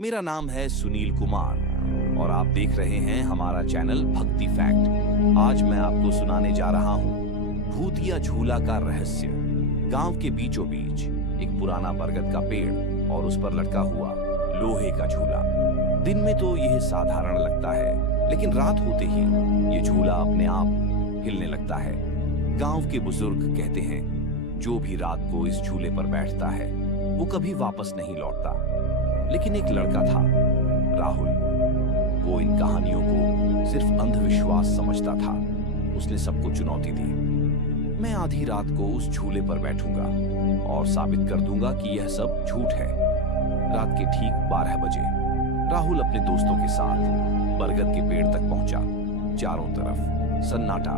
मेरा नाम है सुनील कुमार और आप देख रहे हैं हमारा चैनल भक्ति फैक्ट। आज मैं आपको सुनाने जा रहा हूँ भूतिया झूला का रहस्य। गांव के बीचों बीच एक पुराना बरगद का पेड़ और उस पर लटका हुआ लोहे का झूला। दिन में तो यह साधारण लगता है, लेकिन रात होते ही ये झूला अपने आप हिलने लगता है। गांव के बुजुर्ग कहते हैं जो भी रात को इस झूले पर बैठता है वो कभी वापस नहीं लौटता। लेकिन एक लड़का था, राहुल। वो इन कहानियों को सिर्फ अंधविश्वास समझता था। उसने सबको चुनौती दी, मैं आधी रात को उस झूले पर बैठूंगा और साबित कर दूंगा कि यह सब झूठ है। रात के ठीक 12 बजे राहुल अपने दोस्तों के साथ बरगद के पेड़ तक पहुंचा। चारों तरफ सन्नाटा,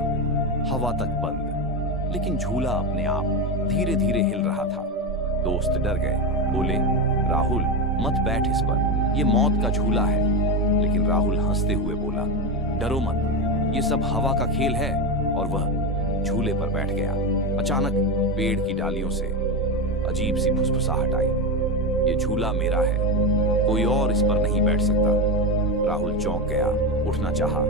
हवा तक बंद, लेकिन झूला अपने आप धीरे धीरे हिल रहा था। दोस्त डर गए, बोले, राहुल मत बैठ इस पर, यह मौत का झूला है। लेकिन राहुल हंसते हुए बोला, डरो मत, ये सब हवा का खेल है। और वह झूले पर बैठ गया। अचानक पेड़ की डालियों से अजीब सी फुसफुसाहट आई। ये झूला मेरा है, कोई और इस पर नहीं बैठ सकता। राहुल चौंक गया, उठना चाहा,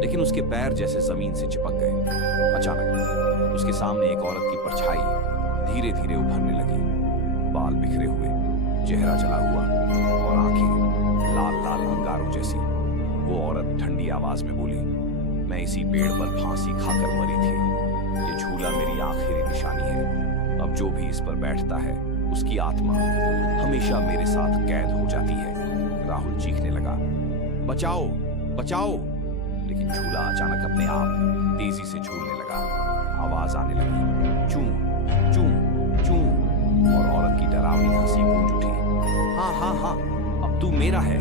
लेकिन उसके पैर जैसे जमीन से चिपक गए। अचानक उसके सामने एक औरत की परछाई धीरे धीरे उभरने लगी। बाल बिखरे हुए, चेहरा जला हुआ और आंखें लाल लाल अंगारों जैसी। वो औरत ठंडी आवाज में बोली, मैं इसी पेड़ पर फांसी खाकर मरी थी। ये झूला मेरी आखिरी निशानी है। अब जो भी इस पर बैठता है उसकी आत्मा हमेशा मेरे साथ कैद हो जाती है। राहुल चीखने लगा, बचाओ बचाओ। लेकिन झूला अचानक अपने आप तेजी से झूलने लगा। आवाज आने लगी, चूं चूं चूं, और औरत की डरावनी हंसी गूंज उठी। हाँ हाँ हाँ, अब तू मेरा है।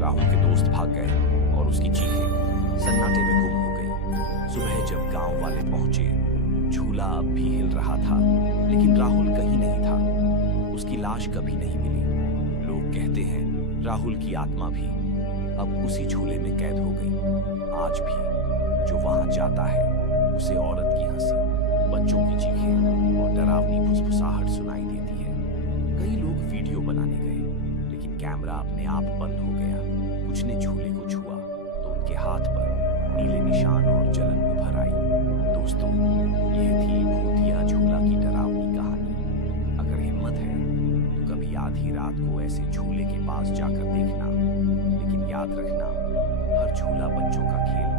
राहुल के दोस्त भाग गए और उसकी चीखें सन्नाटे में गुम हो गई। सुबह जब गांव वाले पहुंचे, झूला अब भी हिल रहा था, लेकिन राहुल कहीं नहीं था। उसकी लाश कभी नहीं मिली। लोग कहते हैं राहुल की आत्मा भी अब उसी झूले में कैद हो गई। आज भी जो वहां जाता है उसे औरत की हंसी, बच्चों की चीखें और डरावनी फुसफुसाहट सुनाई देती है। कई लोग वीडियो बनाने गए, लेकिन कैमरा अपने आप बंद हो गया। कुछ ने झूले को छुआ तो उनके हाथ पर नीले निशान और जलन उभर आई। दोस्तों, यह थी भूतिया झूला की डरावनी कहानी। अगर हिम्मत है तो कभी आधी रात को ऐसे झूले के पास जाकर देखना। लेकिन याद रखना, हर झूला बच्चों का खेल